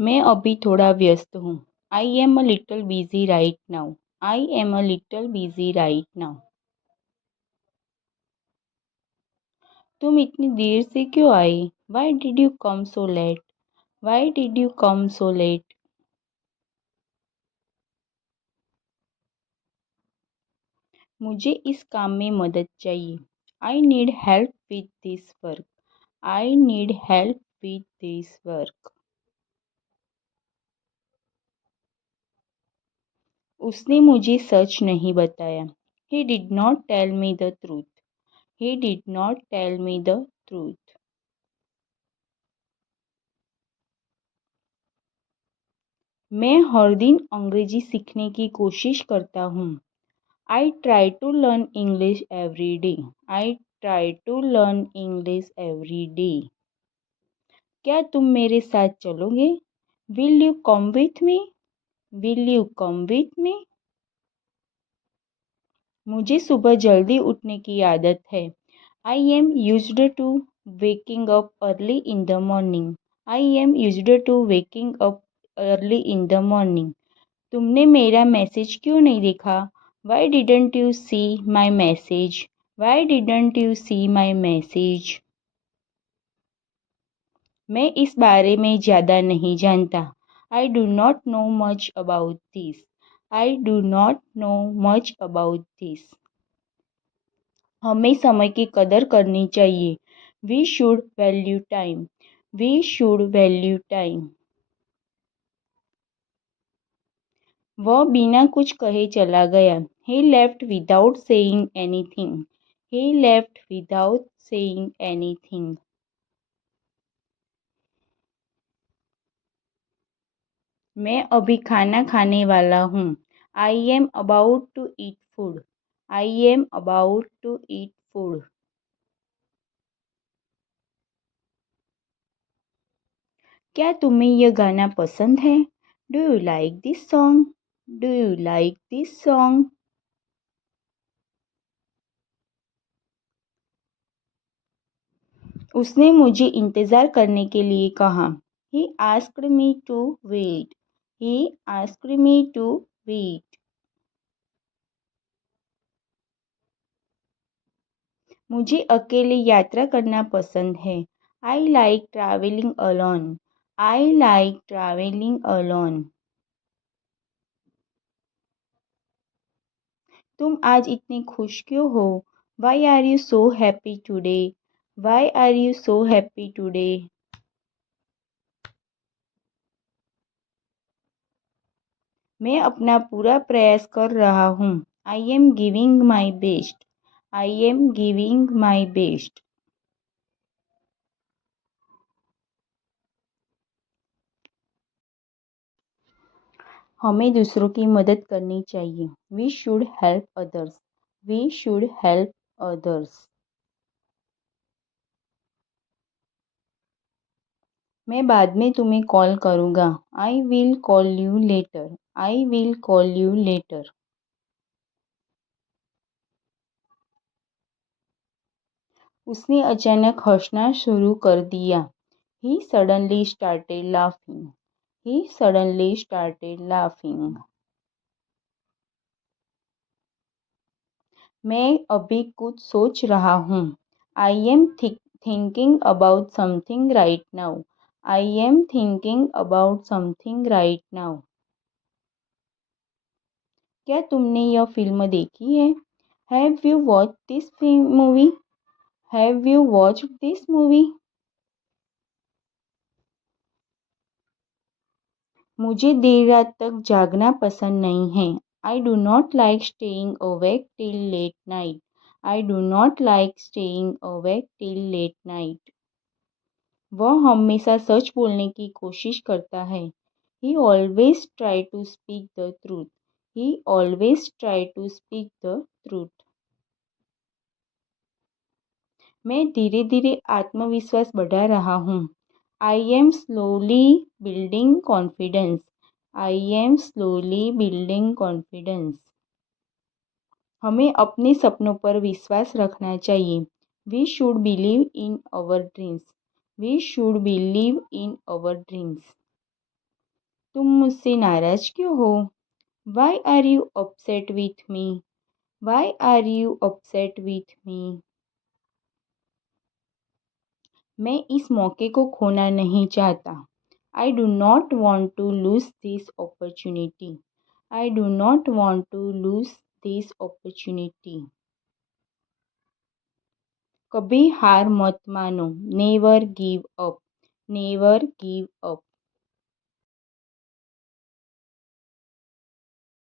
मैं अभी थोड़ा व्यस्त हूँ। I am a little busy right now. I am a little busy right now. तुम इतनी देर से क्यों आई? Why did you come so late? Why did you come so late? मुझे इस काम में मदद चाहिए। I need help with this work. I need help with this work. उसने मुझे सच नहीं बताया। He did not tell me the truth. He did not tell me the truth. मैं हर दिन अंग्रेजी सीखने की कोशिश करता हूँ। I try to learn English every day. I try to learn English every day. क्या तुम मेरे साथ चलोगे? Will you come with me? Will you come with me? मुझे सुबह जल्दी उठने की आदत है। I am used to waking up early in the morning. I am used to waking up early in the morning. तुमने मेरा मैसेज क्यों नहीं देखा? Why didn't you see my message? Why didn't you see my message? मैं इस बारे में ज़्यादा नहीं जानता। I do not know much about this. I do not know much about this. हमें समय की कदर करनी चाहिए। We should value time. We should value time. वह बिना कुछ कहे चला गया। He left without saying anything. He left without saying anything. मैं अभी खाना खाने वाला हूँ। I am about to eat food. I am about to eat food. क्या तुम्हें यह गाना पसंद है? Do you like this song? Do you like this song? उसने मुझे इंतज़ार करने के लिए कहा। He asked me to wait. He asked me to wait. मुझे अकेले यात्रा करना पसंद है। I like traveling alone. I like traveling alone. तुम आज इतने खुश क्यों हो? Why are you so happy today? Why are you so happy today? मैं अपना पूरा प्रयास कर रहा हूँ। I am giving my best. I am giving my best. हमें दूसरों की मदद करनी चाहिए। We should help others. We should help others. मैं बाद में तुम्हें कॉल करूँगा। I will call you later. I will call you later. उसने अचानक हंसना शुरू कर दिया। He suddenly started laughing. He suddenly started laughing. मैं अभी कुछ सोच रहा हूँ। I am thinking about something right now. I am thinking about something right now. क्या तुमने यह फिल्म देखी है? Have you watched this movie? Have you watched this movie? मुझे देर रात तक जागना पसंद नहीं है। I do not like staying awake till late night. I do not like staying awake till late night. वह हमेशा सच बोलने की कोशिश करता है। He always try to speak the truth. He always try to speak the truth. मैं धीरे धीरे आत्मविश्वास बढ़ा रहा हूँ। I am slowly building confidence. I am slowly building confidence. हमें अपने सपनों पर विश्वास रखना चाहिए। We should believe in our dreams. We should believe in our dreams. तुम मुझसे नाराज क्यों हो? Why are you upset with me? Why are you upset with me? मैं इस मौके को खोना नहीं चाहता। I do not want to lose this opportunity. I do not want to lose this opportunity. कभी हार मत मानो। Never give up. Never give up.